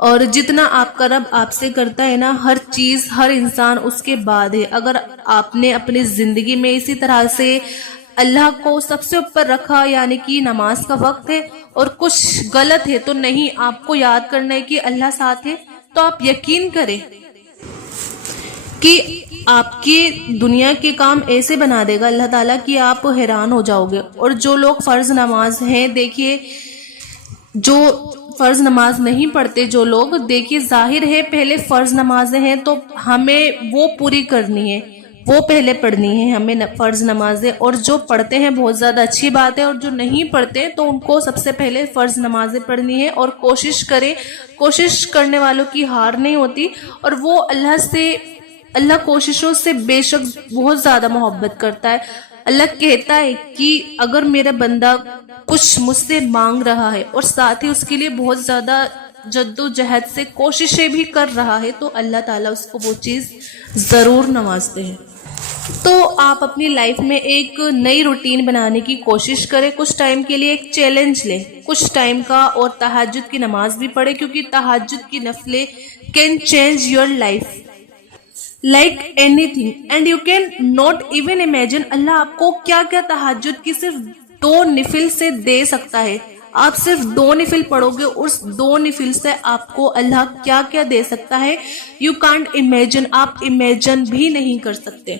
اور جتنا آپ کا رب آپ سے کرتا ہے نا، ہر چیز ہر انسان اس کے بعد ہے. اگر آپ نے اپنی زندگی میں اسی طرح سے اللہ کو سب سے اوپر رکھا، یعنی کہ نماز کا وقت ہے اور کچھ غلط ہے تو نہیں، آپ کو یاد کرنا ہے کہ اللہ ساتھ ہے، تو آپ یقین کریں کہ آپ کی دنیا کے کام ایسے بنا دے گا اللہ تعالیٰ کہ آپ حیران ہو جاؤ گے. اور جو لوگ فرض نماز ہیں، دیکھیے جو فرض نماز نہیں پڑھتے جو لوگ، دیکھیے ظاہر ہے پہلے فرض نمازیں ہیں تو ہمیں وہ پوری کرنی ہے، وہ پہلے پڑھنی ہے ہمیں فرض نمازیں. اور جو پڑھتے ہیں بہت زیادہ اچھی بات ہے، اور جو نہیں پڑھتے تو ان کو سب سے پہلے فرض نمازیں پڑھنی ہے. اور کوشش کریں، کوشش کرنے والوں کی ہار نہیں ہوتی. اور وہ اللہ کوششوں سے بے شک بہت زیادہ محبت کرتا ہے. اللہ کہتا ہے کہ اگر میرا بندہ کچھ مجھ سے مانگ رہا ہے اور ساتھ ہی اس کے لیے بہت زیادہ جد و جہد سے کوششیں بھی کر رہا ہے، تو اللہ تعالیٰ اس کو وہ چیز ضرور نوازتے ہیں. تو آپ اپنی لائف میں ایک نئی روٹین بنانے کی کوشش کریں. کچھ ٹائم کے لیے ایک چیلنج لیں کچھ ٹائم کا، اور تہجد کی نماز بھی پڑھیں، کیونکہ تہجد کی نفلیں can change your life like anything and you can not even imagine. اللہ آپ کو کیا کیا تہجد کی صرف 2 نفل سے دے سکتا ہے. آپ صرف 2 نفل پڑھو گے، اس 2 نفل سے آپ کو اللہ کیا کیا دے سکتا ہے. you can't imagine، آپ امیجن بھی نہیں کر سکتے.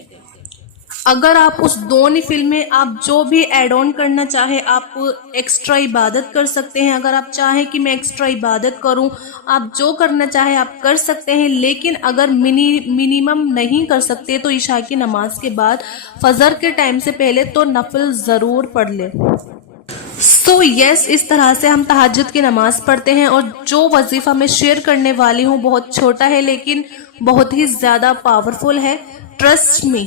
اگر آپ اس 2 نفل میں آپ جو بھی ایڈ آن کرنا چاہیں، آپ ایکسٹرا عبادت کر سکتے ہیں. اگر آپ چاہیں کہ میں ایکسٹرا عبادت کروں، آپ جو کرنا چاہیں آپ کر سکتے ہیں. لیکن اگر منیمم نہیں کر سکتے تو عشاء کی نماز کے بعد فجر کے ٹائم سے پہلے تو نفل ضرور پڑھ لیں. سو یس، اس طرح سے ہم تہجد کی نماز پڑھتے ہیں. اور جو وظیفہ میں شیئر کرنے والی ہوں بہت چھوٹا ہے لیکن بہت ہی زیادہ پاورفل ہے. ٹرسٹ می،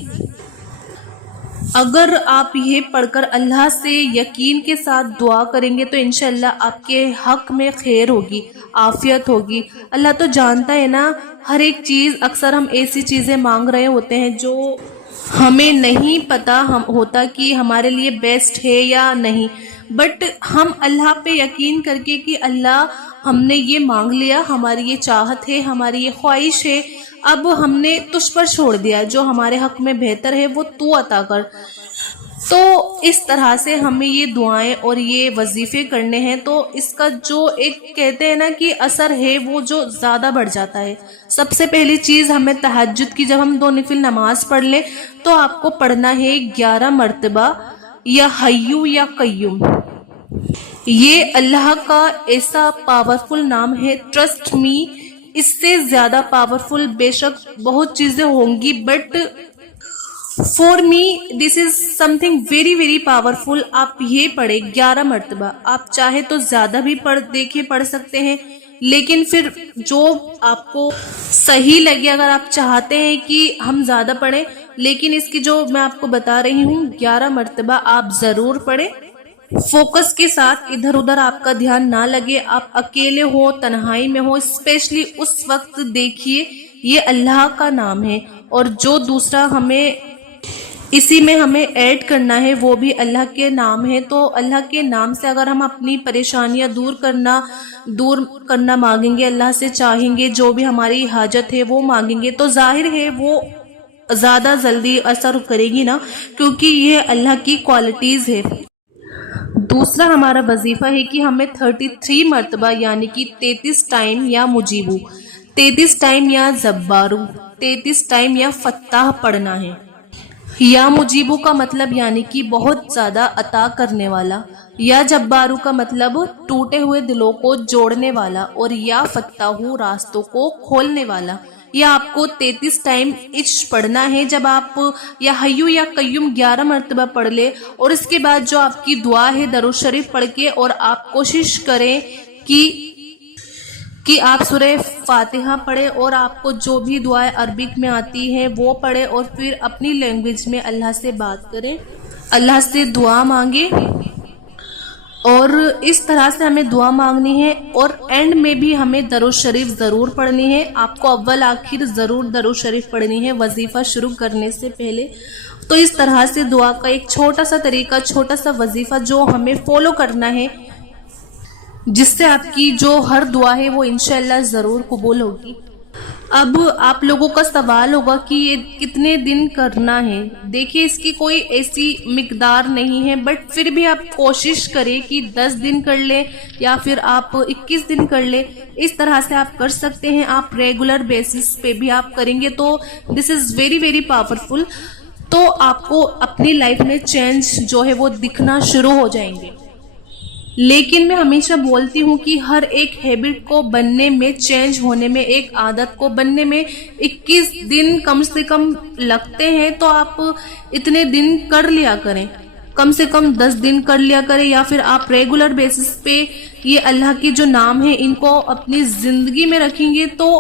اگر آپ یہ پڑھ کر اللہ سے یقین کے ساتھ دعا کریں گے تو انشاءاللہ آپ کے حق میں خیر ہوگی، عافیت ہوگی. اللہ تو جانتا ہے نا ہر ایک چیز. اکثر ہم ایسی چیزیں مانگ رہے ہوتے ہیں جو ہمیں نہیں پتا ہوتا کہ ہمارے لیے بیسٹ ہے یا نہیں، بٹ ہم اللہ پہ یقین کر کے کہ اللہ ہم نے یہ مانگ لیا، ہماری یہ چاہت ہے، ہماری یہ خواہش ہے، اب ہم نے تجھ پر چھوڑ دیا، جو ہمارے حق میں بہتر ہے وہ تو عطا کر. تو اس طرح سے ہمیں یہ دعائیں اور یہ وظیفے کرنے ہیں. تو اس کا جو ایک کہتے ہیں نا کہ اثر ہے وہ جو زیادہ بڑھ جاتا ہے. سب سے پہلی چیز ہمیں تہجد کی جب ہم 2 نفل نماز پڑھ لیں تو آپ کو پڑھنا ہے 11 مرتبہ یا حیو یا قیوم. یہ اللہ کا ایسا پاورفل نام ہے. ٹرسٹ می، اس سے زیادہ پاورفل بے شک بہت چیزیں ہوں گی، but for me this is some thing very very powerful. آپ یہ پڑھیں 11 مرتبہ. آپ چاہے تو زیادہ بھی پڑھ سکتے ہیں، لیکن پھر جو آپ کو صحیح لگے. اگر آپ چاہتے ہیں کہ ہم زیادہ پڑھیں، لیکن اس کی جو میں آپ کو بتا رہی ہوں 11 مرتبہ آپ ضرور پڑھیں. فوکس کے ساتھ، ادھر ادھر آپ کا دھیان نہ لگے. آپ اکیلے ہو، تنہائی میں ہو، اسپیشلی اس وقت دیکھیے یہ اللہ کا نام ہے. اور جو دوسرا ہمیں اسی میں ہمیں ایڈ کرنا ہے وہ بھی اللہ کے نام ہے. تو اللہ کے نام سے اگر ہم اپنی پریشانیاں دور کرنا مانگیں گے، اللہ سے چاہیں گے، جو بھی ہماری حاجت ہے وہ مانگیں گے، تو ظاہر ہے وہ زیادہ جلدی اثر کرے گی نا، کیونکہ یہ اللہ کی کوالٹیز ہے. دوسرا ہمارا وظیفہ ہے کہ ہمیں 33 مرتبہ یعنی کہ 33 ٹائم یا مجیبو، 33 ٹائم یا جبارو، 33 ٹائم یا فتاح پڑھنا ہے. یا مجیبو کا مطلب یعنی کہ بہت زیادہ عطا کرنے والا، یا جبارو کا مطلب ٹوٹے ہوئے دلوں کو جوڑنے والا، اور یا فتاحو راستوں کو کھولنے والا. یا آپ کو 33 ٹائم ایچ پڑھنا ہے. جب آپ یا حیو یا قیوم 11 مرتبہ پڑھ لے اور اس کے بعد جو آپ کی دعا ہے درود شریف پڑھ کے، اور آپ کوشش کریں کہ آپ سورہ فاتحہ پڑھیں، اور آپ کو جو بھی دعائیں عربک میں آتی ہیں وہ پڑھیں، اور پھر اپنی لینگویج میں اللہ سے بات کریں، اللہ سے دعا مانگیں. اور اس طرح سے ہمیں دعا مانگنی ہے. اور اینڈ میں بھی ہمیں درود شریف ضرور پڑھنی ہے. آپ کو اول آخر ضرور درود شریف پڑھنی ہے وظیفہ شروع کرنے سے پہلے. تو اس طرح سے دعا کا ایک چھوٹا سا طریقہ، چھوٹا سا وظیفہ جو ہمیں فالو کرنا ہے. جس سے آپ کی جو ہر دعا ہے وہ انشاءاللہ ضرور قبول ہوگی۔ اب آپ لوگوں کا سوال ہوگا کہ یہ کتنے دن کرنا ہے۔ دیکھیے اس کی کوئی ایسی مقدار نہیں ہے، بٹ پھر بھی آپ کوشش کریں کہ 10 دن کر لیں یا پھر آپ 21 دن کر لیں، اس طرح سے آپ کر سکتے ہیں۔ آپ ریگولر بیسس پہ بھی آپ کریں گے تو دس از ویری ویری پاورفل، تو آپ کو اپنی لائف میں چینج جو ہے وہ دکھنا شروع ہو جائیں گے۔ لیکن میں ہمیشہ بولتی ہوں کہ ہر ایک ہیبٹ کو بننے میں، چینج ہونے میں، ایک عادت کو بننے میں 21 دن کم سے کم لگتے ہیں، تو آپ اتنے دن کر لیا کریں، کم سے کم 10 دن کر لیا کریں، یا پھر آپ ریگولر بیسس پہ یہ اللہ کے جو نام ہیں ان کو اپنی زندگی میں رکھیں گے تو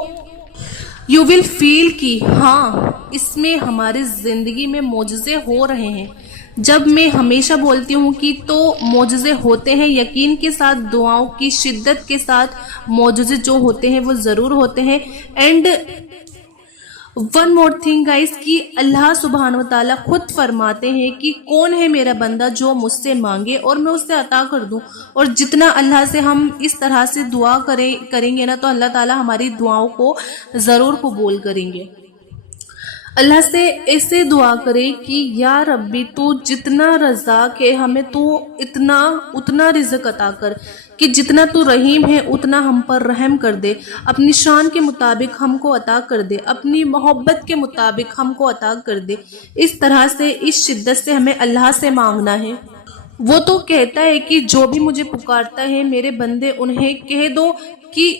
یو ول فیل کہ ہاں اس میں ہماری زندگی میں معجزے ہو رہے ہیں۔ جب میں ہمیشہ بولتی ہوں کہ تو معجزے ہوتے ہیں، یقین کے ساتھ، دعاؤں کی شدت کے ساتھ معجزے جو ہوتے ہیں وہ ضرور ہوتے ہیں۔ And one more thing guys, کہ اللہ سبحانہ و تعالیٰ خود فرماتے ہیں کہ کون ہے میرا بندہ جو مجھ سے مانگے اور میں اس سے عطا کر دوں، اور جتنا اللہ سے ہم اس طرح سے دعا کریں گے نا تو اللہ تعالیٰ ہماری دعاؤں کو ضرور قبول کریں گے۔ اللہ سے ایسے دعا کرے کہ یا ربی تو جتنا رزاق ہے ہمیں تو اتنا رزق عطا کر، کہ جتنا تو رحیم ہے اتنا ہم پر رحم کر دے، اپنی شان کے مطابق ہم کو عطا کر دے، اپنی محبت کے مطابق ہم کو عطا کر دے۔ اس طرح سے، اس شدت سے ہمیں اللہ سے مانگنا ہے۔ وہ تو کہتا ہے کہ جو بھی مجھے پکارتا ہے میرے بندے انہیں کہہ دو کہ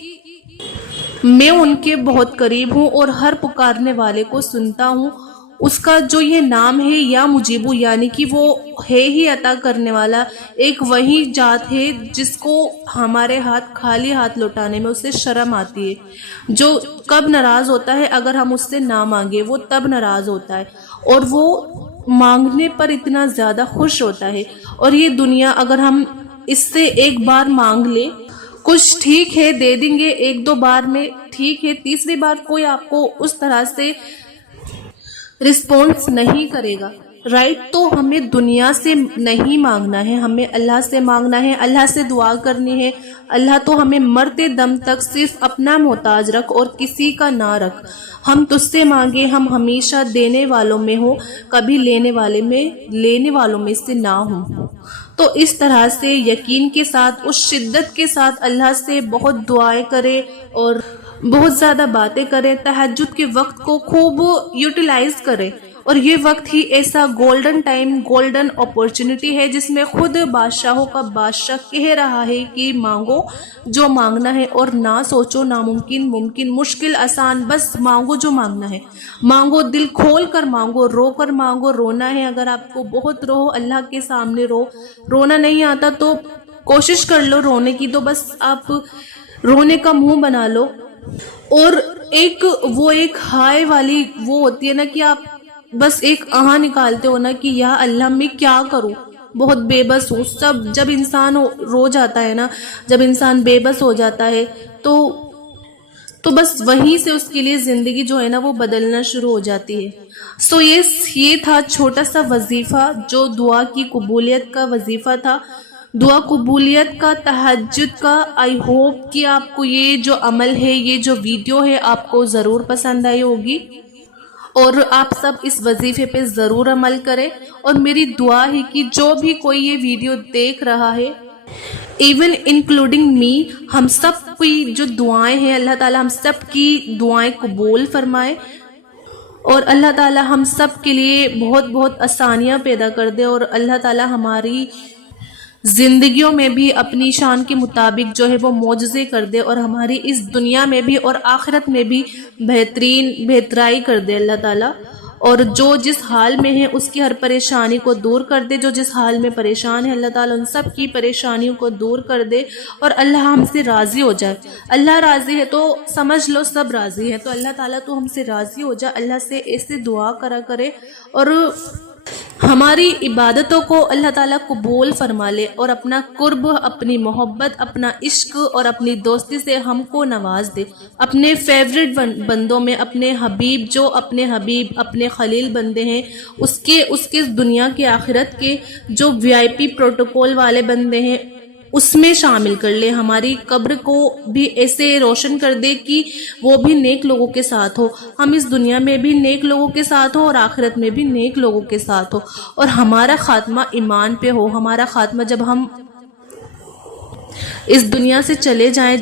میں ان کے بہت قریب ہوں اور ہر پکارنے والے کو سنتا ہوں۔ اس کا جو یہ نام ہے یا مجیبو، یعنی کہ وہ ہے ہی عطا کرنے والا، ایک وہی ذات ہے جس کو ہمارے ہاتھ خالی ہاتھ لوٹانے میں اسے شرم آتی ہے، جو کب ناراض ہوتا ہے اگر ہم اس سے نہ مانگے، وہ تب ناراض ہوتا ہے اور وہ مانگنے پر اتنا زیادہ خوش ہوتا ہے۔ اور یہ دنیا اگر ہم اس سے ایک بار مانگ لے، کچھ ٹھیک ہے دے دیں گے، ایک دو بار میں ٹھیک ہے، تیسری بار کوئی آپ کو اس طرح سے رسپونس نہیں کرے گا، رائٹ؟ تو ہمیں دنیا سے نہیں مانگنا ہے، ہمیں اللہ سے مانگنا ہے، اللہ سے دعا کرنی ہے۔ اللہ تو ہمیں مرتے دم تک صرف اپنا محتاج رکھ اور کسی کا نہ رکھ، ہم تجھ سے مانگے، ہم ہمیشہ دینے والوں میں ہوں، کبھی لینے والوں میں سے نہ ہوں۔ تو اس طرح سے یقین کے ساتھ، اس شدت کے ساتھ اللہ سے بہت دعائیں کرے اور بہت زیادہ باتیں کرے، تہجد کے وقت کو خوب یوٹیلائز کرے، اور یہ وقت ہی ایسا گولڈن ٹائم، گولڈن اپورچونٹی ہے جس میں خود بادشاہوں کا بادشاہ کہہ رہا ہے کہ مانگو جو مانگنا ہے اور نہ سوچو ناممکن، ممکن، مشکل، آسان، بس مانگو جو مانگنا ہے، مانگو، دل کھول کر مانگو، رو کر مانگو۔ رونا ہے اگر آپ کو بہت رو، اللہ کے سامنے رونا نہیں آتا تو کوشش کر لو رونے کی، تو بس آپ رونے کا منہ بنا لو، اور ایک ہائے والی وہ ہوتی ہے نا کہ آپ بس ایک آہا نکالتے ہو نا کہ یا اللہ میں کیا کروں، بہت بے بس ہوں۔ جب انسان رو جاتا ہے نا، جب انسان بے بس ہو جاتا ہے تو بس وہیں سے اس کے لیے زندگی جو ہے نا وہ بدلنا شروع ہو جاتی ہے۔ سو یہ تھا چھوٹا سا وظیفہ جو دعا کی قبولیت کا وظیفہ تھا، دعا قبولیت کا، تہجد کا۔ آئی ہوپ کہ آپ کو یہ جو عمل ہے، یہ جو ویڈیو ہے آپ کو ضرور پسند آئی ہوگی، اور آپ سب اس وظیفے پہ ضرور عمل کریں۔ اور میری دعا ہے کہ جو بھی کوئی یہ ویڈیو دیکھ رہا ہے، ایون انکلوڈنگ می، ہم سب کی جو دعائیں ہیں، اللہ تعالیٰ ہم سب کی دعائیں قبول فرمائے، اور اللہ تعالیٰ ہم سب کے لیے بہت بہت آسانیاں پیدا کر دے، اور اللہ تعالیٰ ہماری زندگیوں میں بھی اپنی شان کے مطابق جو ہے وہ معجزے کر دے، اور ہماری اس دنیا میں بھی اور آخرت میں بھی بہترائی کر دے اللہ تعالیٰ، اور جو جس حال میں ہے اس کی ہر پریشانی کو دور کر دے، جو جس حال میں پریشان ہے اللہ تعالیٰ ان سب کی پریشانیوں کو دور کر دے، اور اللہ ہم سے راضی ہو جائے۔ اللہ راضی ہے تو سمجھ لو سب راضی ہے، تو اللہ تعالیٰ تو ہم سے راضی ہو جائے، اللہ سے ایسے دعا کرے اور ہماری عبادتوں کو اللہ تعالیٰ قبول فرما لے، اور اپنا قرب، اپنی محبت، اپنا عشق اور اپنی دوستی سے ہم کو نواز دے، اپنے فیوریٹ بندوں میں، اپنے حبیب، جو اپنے حبیب، اپنے خلیل بندے ہیں، اس کے دنیا کے آخرت کے جو VIP پروٹوکول والے بندے ہیں، اس میں شامل کر لے، ہماری قبر کو بھی ایسے روشن کر دے کہ وہ بھی نیک لوگوں کے ساتھ ہو، ہم اس دنیا میں بھی نیک لوگوں کے ساتھ ہو اور آخرت میں بھی نیک لوگوں کے ساتھ ہو، اور ہمارا خاتمہ ایمان پہ ہو۔ ہمارا خاتمہ جب ہم اس دنیا سے چلے جائیں،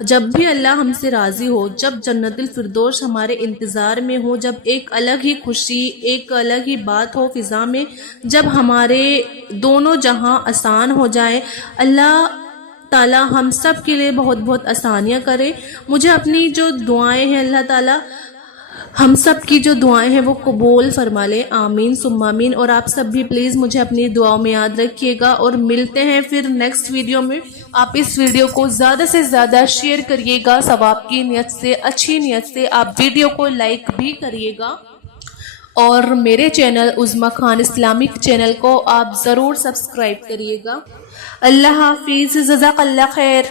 جب بھی اللہ ہم سے راضی ہو، جب جنت الفردوس ہمارے انتظار میں ہو، جب ایک الگ ہی خوشی، ایک الگ ہی بات ہو فضا میں، جب ہمارے دونوں جہاں آسان ہو جائے، اللہ تعالیٰ ہم سب کے لیے بہت بہت آسانیاں کرے۔ مجھے اپنی جو دعائیں ہیں اللہ تعالیٰ ہم سب کی جو دعائیں ہیں وہ قبول فرما لے، آمین ثم آمین۔ اور آپ سب بھی پلیز مجھے اپنی دعاؤں میں یاد رکھیے گا، اور ملتے ہیں پھر نیکسٹ ویڈیو میں۔ آپ اس ویڈیو کو زیادہ سے زیادہ شیئر کریے گا، ثواب کی نیت سے، اچھی نیت سے آپ ویڈیو کو لائک بھی کریے گا، اور میرے چینل عظمیٰ خان اسلامک چینل کو آپ ضرور سبسکرائب کریے گا۔ اللہ حافظ، جزاک اللہ خیر۔